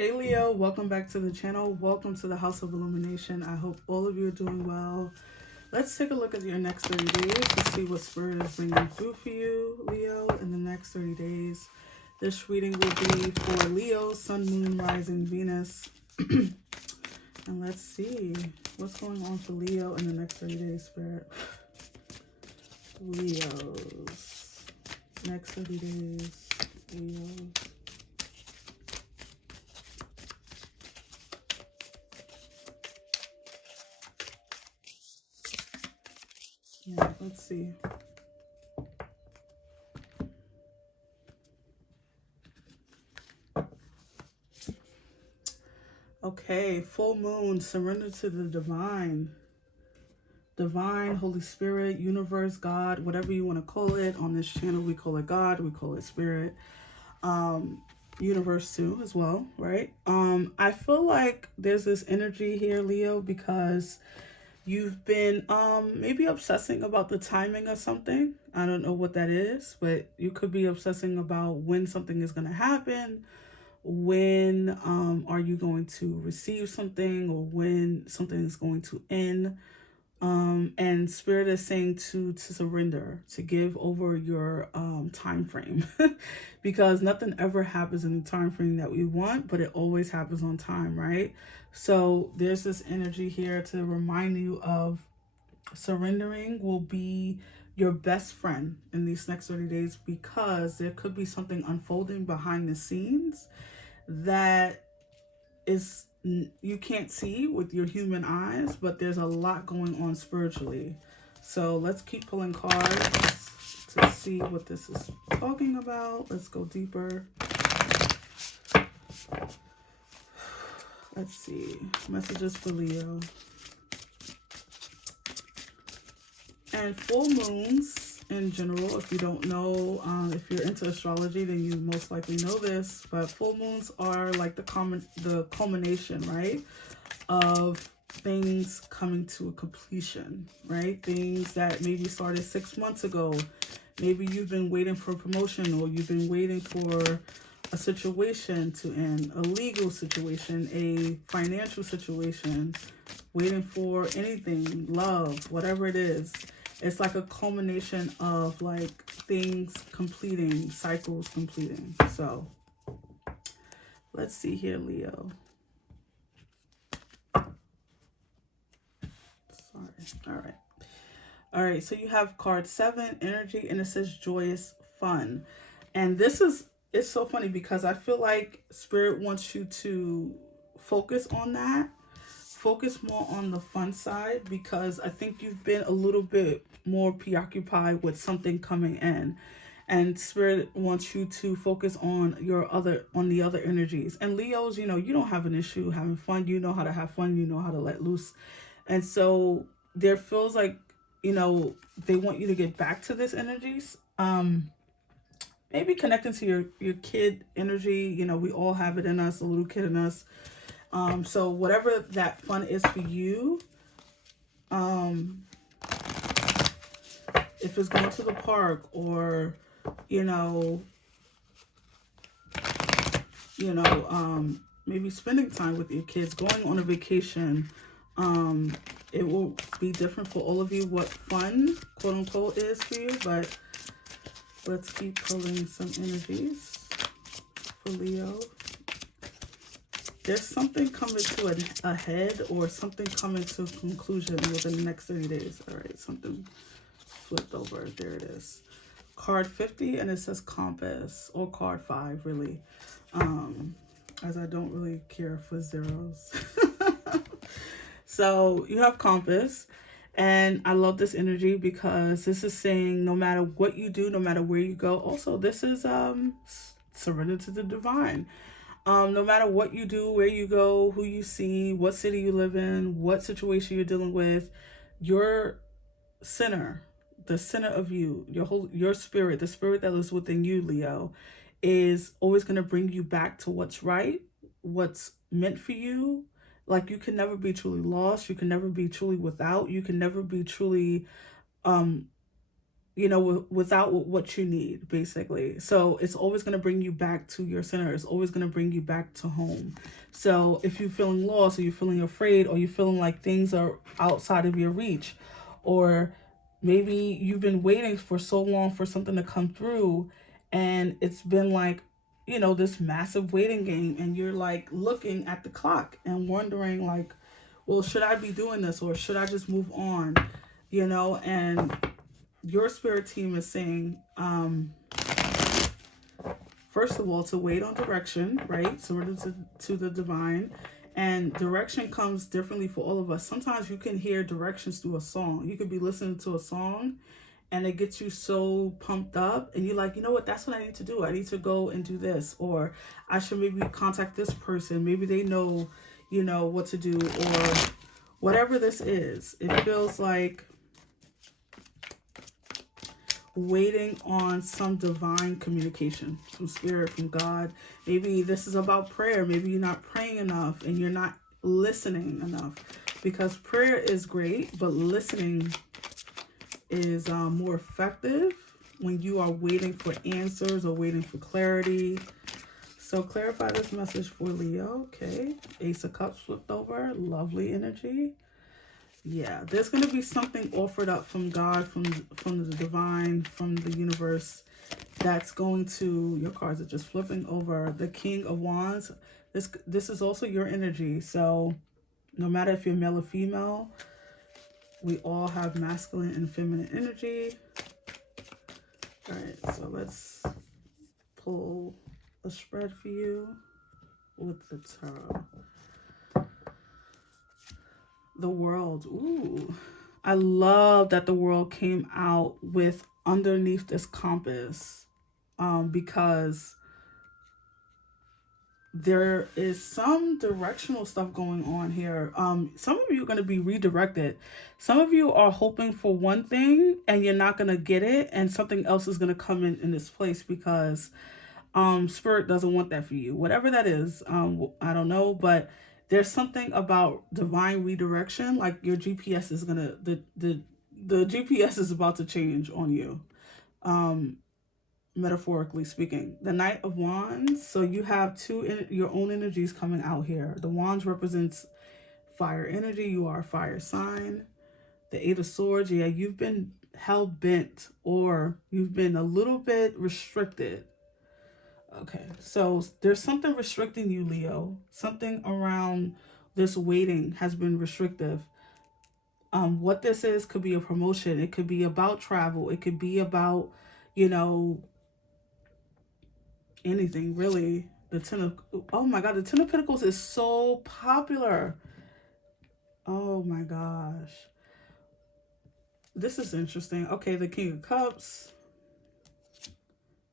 Hey Leo, welcome back to the channel. Welcome to the House of Illumination. I hope all of you are doing well. Let's take a look at your next 30 days to see what Spirit is bringing through for you, Leo, in the next 30 days. This reading will be for Leo, Sun, Moon, Rising, Venus. And let's see what's going on for Leo in the next 30 days, Spirit. Leo's next 30 days, Leo's. Yeah, let's see. Okay, full moon, surrender to the divine. Divine, Holy Spirit, universe, God, whatever you want to call it. On this channel, we call it God, we call it Spirit. Universe too, as well, right? I feel like there's this energy here, Leo, because you've been maybe obsessing about the timing of something. I don't know what that is, but you could be obsessing about when something is going to happen. When are you going to receive something, or when something is going to end. And Spirit is saying to surrender, to give over your time frame, because nothing ever happens in the time frame that we want, but it always happens on time, right? So there's this energy here to remind you of surrendering will be your best friend in these next 30 days, because there could be something unfolding behind the scenes that is you can't see with your human eyes, but there's a lot going on spiritually. So let's keep pulling cards to see what this is talking about. Let's go deeper. Let's see. Messages for Leo. And full moons in general, if you don't know, if you're into astrology, then you most likely know this, but full moons are like the culmination, right, of things coming to a completion, right? Things that maybe started 6 months ago. Maybe you've been waiting for a promotion, or you've been waiting for a situation to end, a legal situation, a financial situation, waiting for anything, love, whatever it is. It's like a culmination of like things completing, cycles completing. So let's see here, Leo. Sorry. All right. So you have card 7, energy, and it says joyous fun. And it's so funny because I feel like Spirit wants you to focus on that. Focus more on the fun side, because I think you've been a little bit more preoccupied with something coming in, and Spirit wants you to focus on the other energies. And Leos, you don't have an issue having fun. You know how to have fun. You know how to let loose. And so there feels like, they want you to get back to this energies. Maybe connecting to your kid energy. We all have it in us, a little kid in us. So whatever that fun is for you, if it's going to the park, or, maybe spending time with your kids, going on a vacation, it will be different for all of you what fun, quote unquote, is for you. But let's keep pulling some energies for Leo. There's something coming to a head, or something coming to a conclusion within the next 30 days. All right, something flipped over. There it is. Card 50, and it says compass, or card 5, really. As I don't really care for zeros. So you have compass, and I love this energy because this is saying no matter what you do, no matter where you go. Also, this is surrender to the divine. No matter what you do, where you go, who you see, what city you live in, what situation you're dealing with, your center, the center of you, your spirit, the spirit that lives within you, Leo, is always going to bring you back to what's right, what's meant for you. Like, you can never be truly lost. You can never be truly without. You can never be truly without what you need, basically. So it's always going to bring you back to your center. It's always going to bring you back to home. So if you're feeling lost, or you're feeling afraid, or you're feeling like things are outside of your reach, or maybe you've been waiting for so long for something to come through, and it's been like, this massive waiting game, and you're like looking at the clock and wondering like, well, should I be doing this, or should I just move on? And your spirit team is saying, first of all, to wait on direction, right? Surrender to the divine. And direction comes differently for all of us. Sometimes you can hear directions through a song. You could be listening to a song and it gets you so pumped up, and you're like, you know what, that's what I need to do. I need to go and do this, or I should maybe contact this person. Maybe they know, what to do, or whatever this is. It feels like waiting on some divine communication from spirit, from God. Maybe this is about prayer. Maybe you're not praying enough and you're not listening enough, because prayer is great, but listening is more effective when you are waiting for answers or waiting for clarity. So clarify this message for Leo. Okay, Ace of Cups flipped over. Lovely energy. Yeah, there's going to be something offered up from God, from the divine, from the universe, that's going to, your cards are just flipping over. The King of Wands. This is also your energy. So no matter if you're male or female, we all have masculine and feminine energy. All right, so let's pull a spread for you with the tarot. The World. Ooh, I love that the World came out with underneath this compass, because there is some directional stuff going on here. Some of you are going to be redirected. Some of you are hoping for one thing and you're not going to get it, and something else is going to come in this place, because spirit doesn't want that for you, whatever that is. I don't know, but there's something about divine redirection. Like your GPS is gonna, the GPS is about to change on you, metaphorically speaking. The Knight of Wands. So you have your own energies coming out here. The Wands represents fire energy. You are a fire sign. The Eight of Swords. Yeah, you've been hell bent, or you've been a little bit restricted. Okay, so there's something restricting you, Leo. Something around this waiting has been restrictive. What this is could be a promotion. It could be about travel. It could be about, anything really. The Ten of, oh my God, the Ten of Pentacles is so popular. Oh my gosh. This is interesting. Okay, the King of Cups.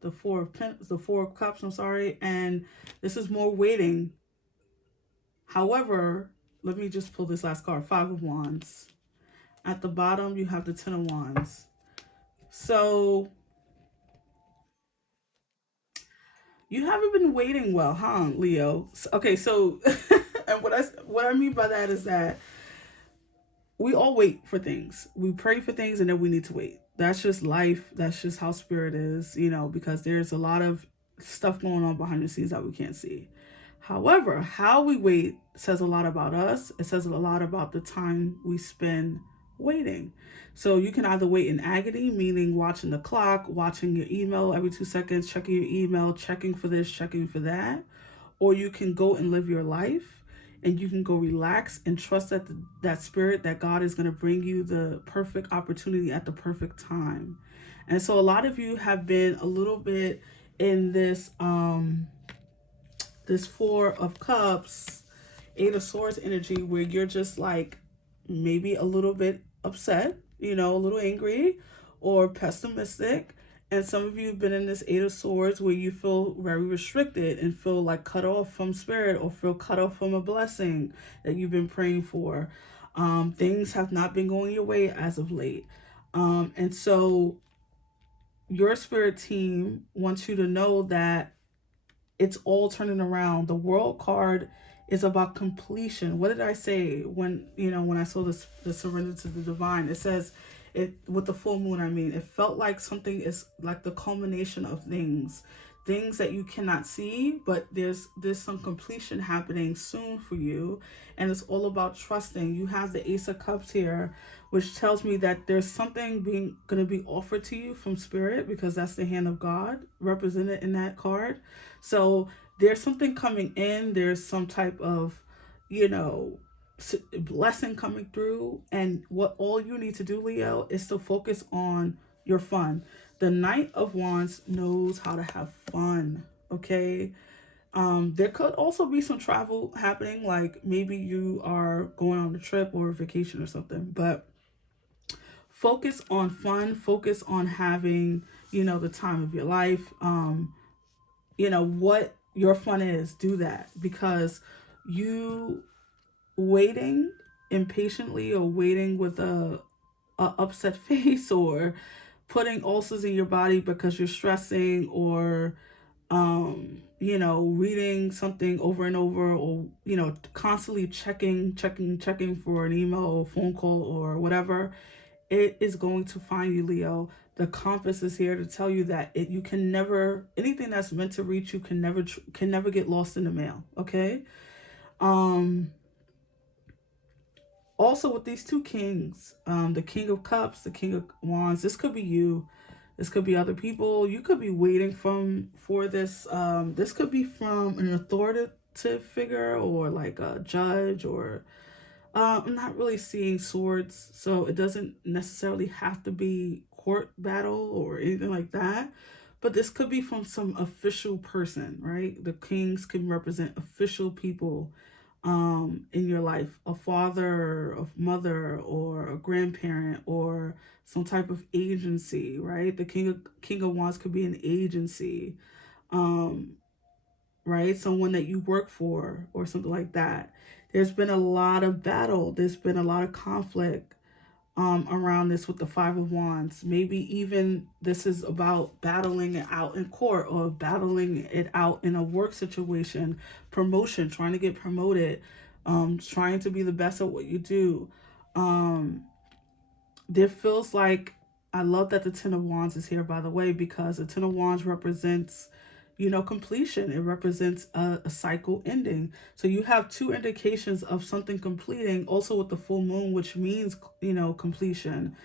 The Four of Cups, I'm sorry. And this is more waiting. However, let me just pull this last card. Five of Wands. At the bottom, you have the Ten of Wands. So you haven't been waiting well, huh, Leo? Okay, so and what I mean by that is that we all wait for things. We pray for things, and then we need to wait. That's just life. That's just how spirit is, because there's a lot of stuff going on behind the scenes that we can't see. However, how we wait says a lot about us. It says a lot about the time we spend waiting. So you can either wait in agony, meaning watching the clock, watching your email every 2 seconds, checking your email, checking for this, checking for that. Or you can go and live your life, and you can go relax and trust that that spirit, that God is going to bring you the perfect opportunity at the perfect time. And so a lot of you have been a little bit in this this Four of Cups, Eight of Swords energy, where you're just like maybe a little bit upset, a little angry or pessimistic. And some of you have been in this Eight of Swords where you feel very restricted and feel like cut off from spirit, or feel cut off from a blessing that you've been praying for. Things have not been going your way as of late. And so your spirit team wants you to know that it's all turning around. The World card is about completion. What did I say when I saw this, the surrender to the divine? It says with the full moon, I mean, it felt like something is like the culmination of things that you cannot see, but there's some completion happening soon for you, and it's all about trusting. You have the Ace of Cups here, which tells me that there's something going to be offered to you from Spirit, because that's the hand of God represented in that card. So there's something coming in. There's some type of, you know, blessing coming through, and what all you need to do, Leo, is to focus on your fun. The Knight of Wands knows how to have fun. Okay. There could also be some travel happening, like maybe you are going on a trip or a vacation or something, but focus on fun, focus on having, the time of your life. What your fun is, do that, because you waiting impatiently, or waiting with a upset face, or putting ulcers in your body because you're stressing, or reading something over and over, or constantly checking for an email or phone call or whatever, it is going to find you, Leo. The compass is here to tell you that you can never, anything that's meant to reach you can never get lost in the mail. Okay. Also, with these two kings, the King of Cups, the King of Wands, this could be you. This could be other people. You could be waiting for this. This could be from an authoritative figure, or like a judge, or I'm not really seeing swords, so it doesn't necessarily have to be court battle or anything like that. But this could be from some official person, right? The kings can represent official people in your life, a father, a mother, or a grandparent, or some type of agency, right? The King of Wands could be an agency, right? Someone that you work for or something like that. There's been a lot of battle. There's been a lot of conflict around this with the Five of Wands. Maybe even this is about battling it out in court, or battling it out in a work situation, promotion, trying to get promoted, trying to be the best at what you do. There feels like, I love that the Ten of Wands is here, by the way, because the Ten of Wands represents, completion. It represents a cycle ending. So you have two indications of something completing, also with the full moon, which means, completion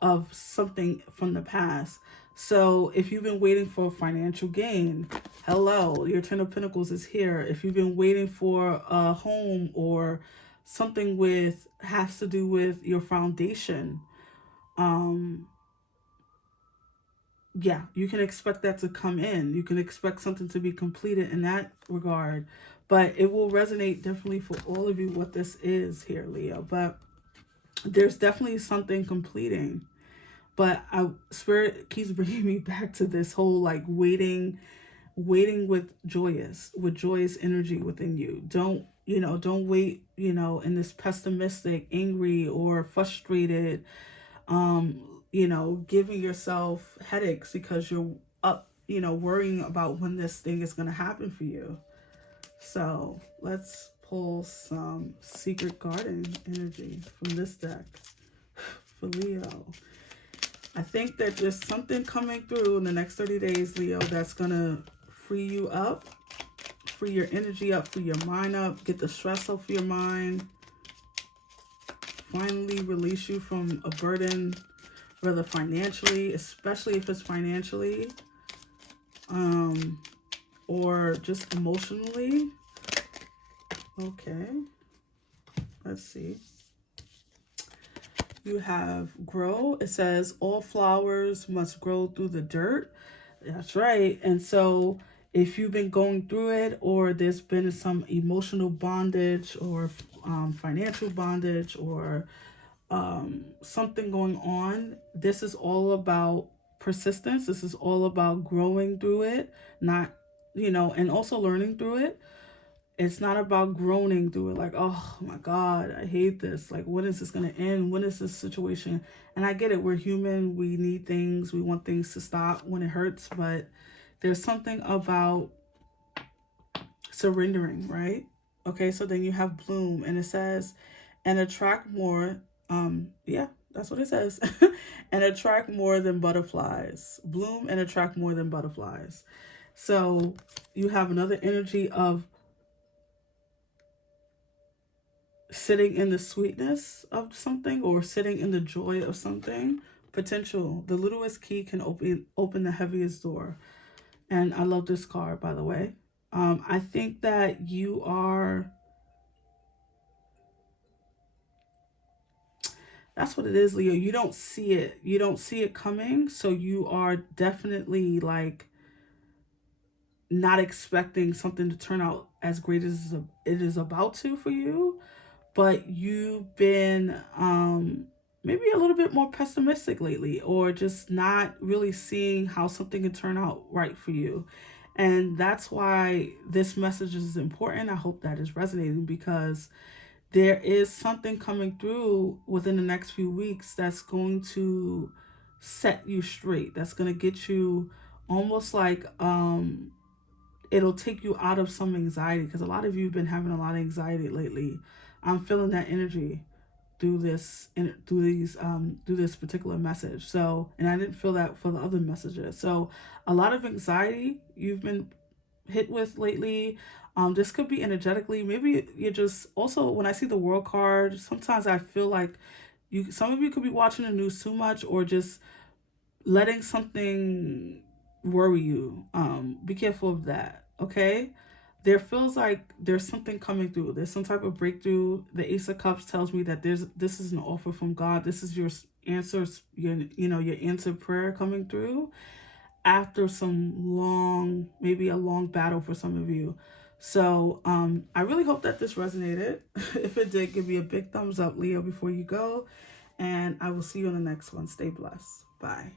of something from the past. So if you've been waiting for financial gain, hello, your Ten of Pentacles is here. If you've been waiting for a home, or something has to do with your foundation, yeah, you can expect that to come in. You can expect something to be completed in that regard. But it will resonate differently for all of you what this is here, Leo. But there's definitely something completing. But Spirit keeps bringing me back to this whole like waiting with joyous energy within you. Don't wait, in this pessimistic, angry, or frustrated, giving yourself headaches because you're up, worrying about when this thing is going to happen for you. So let's pull some Secret Garden energy from this deck for Leo. I think that there's something coming through in the next 30 days, Leo, that's going to free you up, free your energy up, free your mind up, get the stress off your mind, finally release you from a burden, whether financially, especially if it's financially, or just emotionally. Okay, let's see. You have grow. It says all flowers must grow through the dirt. That's right. And so if you've been going through it, or there's been some emotional bondage, or financial bondage, or something going on, this is all about persistence. This is all about growing through it, not, and also learning through it. It's not about groaning through it, like, oh my God, I hate this. Like, when is this going to end? When is this situation? And I get it. We're human. We need things. We want things to stop when it hurts. But there's something about surrendering, right? Okay, so then you have bloom, and it says, and attract more. Yeah, That's what it says. And attract more than butterflies. Bloom and attract more than butterflies. So you have another energy of sitting in the sweetness of something or sitting in the joy of something. Potential. The littlest key can open the heaviest door. And I love this card, by the way. I think that you are, that's what it is, Leo. You don't see it. You don't see it coming. So you are definitely like not expecting something to turn out as great as it is about to for you. But you've been maybe a little bit more pessimistic lately, or just not really seeing how something can turn out right for you. And that's why this message is important. I hope that is resonating, because there is something coming through within the next few weeks that's going to set you straight. That's going to get you almost like it'll take you out of some anxiety, because a lot of you have been having a lot of anxiety lately. I'm feeling that energy through this particular message. So, and I didn't feel that for the other messages. So a lot of anxiety you've been hit with lately. This could be energetically. Maybe you're just, also when I see the world card, sometimes I feel like some of you could be watching the news too much, or just letting something worry you. Be careful of that. Okay. There feels like there's something coming through. There's some type of breakthrough. The Ace of Cups tells me that this is an offer from God. This is your answer, your answered prayer coming through after some long, maybe a long battle for some of you. So I really hope that this resonated. If it did, give me a big thumbs up, Leo, before you go. And I will see you in the next one. Stay blessed. Bye.